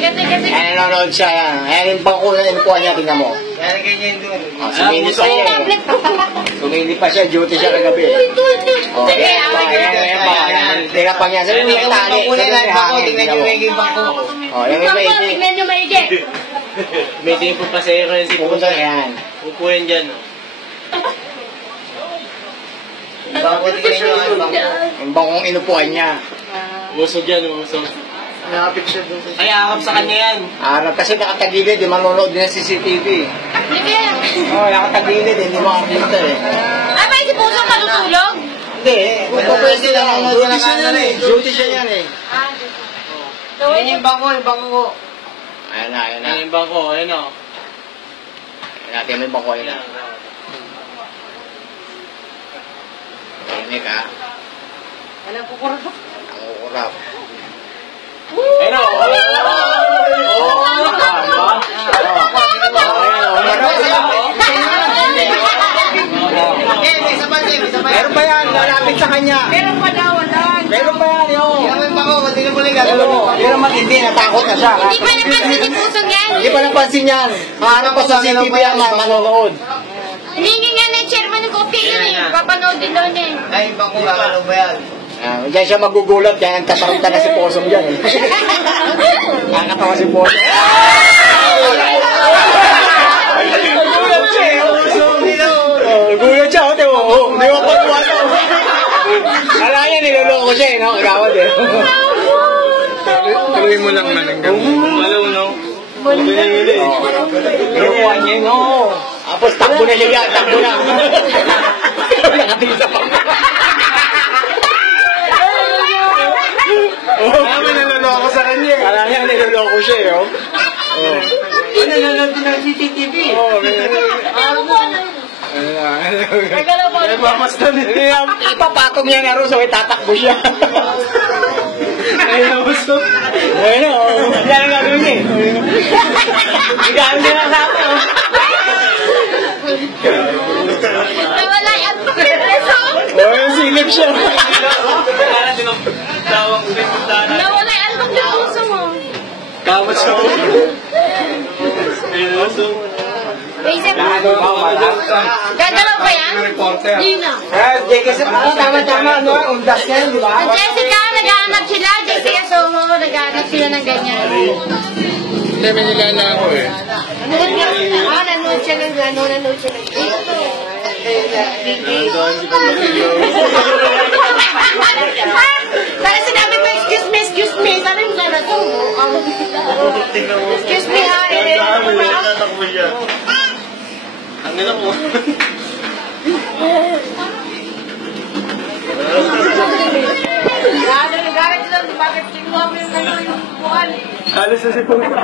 Kasi. Nanonood siya yan. Ayan yung bangko na inupuan niya, tingnan mo. Lalagay niya yun doon. Sumili pa siya. Sumili pa siya, duty siya kagabi. Ayan. Tira pa niya. Sabi niya, tali. Tingnan niyo yung bangko. Yung iba, tingnan niyo maigi. May tempo pa sa iyo si pupunta yan. Upo yan dyan. Bangko, tingnan niyo ang bangko. Yung bangkong inupuan niya. Uso dyan, uso. Nakapit siya doon. Ay, akap sa kanya yan. Kasi nakatagilid, di manonood din ng CCTV. Nakatagilid, hindi makakita eh. Ay, may si Puso matutulog? Hindi, pwede lang nanonood ng ano eh. Duty siya yan eh. Yan yung bangko, yung bangko. Ayan na. Yan yung bangko, ayan o. Ayan natin, may bangko yun na. Tahimik ha. Alam ko kurap. Ang kukurap. Ayun o. Meron pa yan, lalapit sa kanya. Meron pa daw, wala. Meron pa yan, yun. Yan yung bangko, tingnan mo lang. Pero matindi, natakot na siya. Hindi pa napansin si Puso yan. Hindi pa napansin yan. Maharap pa sa CCTV yan, manonood. Hindi nga na chairman ng kopya yun eh. Papanood din daw niya eh. Ay, bangko, ano ba yan? Diyan siya magugulat, yan ang katarunta na si Posong dyan. Nakakatawa si Posong. Nagulat siya eh. Nagulat siya, hindi mo pagkuwala. Kala niya, niloloko siya eh, no? Agawad eh. Tuloy mo lang man ang gawin. Malaw, no? Kinukuha niya, no? Tapos takbo na siya, takbo na. Nakatisa pa. May naloloko sa kanya. Kala niya, niloloko siya eh, oh. Nanonood din ng CCTV. Ano po ano yun? Nagalaw po. Nagmamasdan eh. Ipapatong niya na rin, so itatakbo siya. Ayun ang gusto. Ayun, oh. Yan ang gagawin niya eh. Igaan niya lang sa akin, oh. Nawala yung preso. Oh, yung silip siya. Nawala yung album ng Puso mo. Kamot siya. Ayun ang gusto. Isip mo. Gagalaw ba yan? Hindi na. Kasi tama-tama, no? Undas yan, di ba? Ang Jessica, naghahanap sila. Jessica Soho, naghahanap sila ng ganyan. Hindi, may nilala ako eh. Nanonood siya ng Para sinabi ko, excuse me. Sabi mo na to. Excuse me, ha? Ang gano'n mo. Nagalit sila, bakit kinuha mo yung buwan eh? Alis na si Pumpa.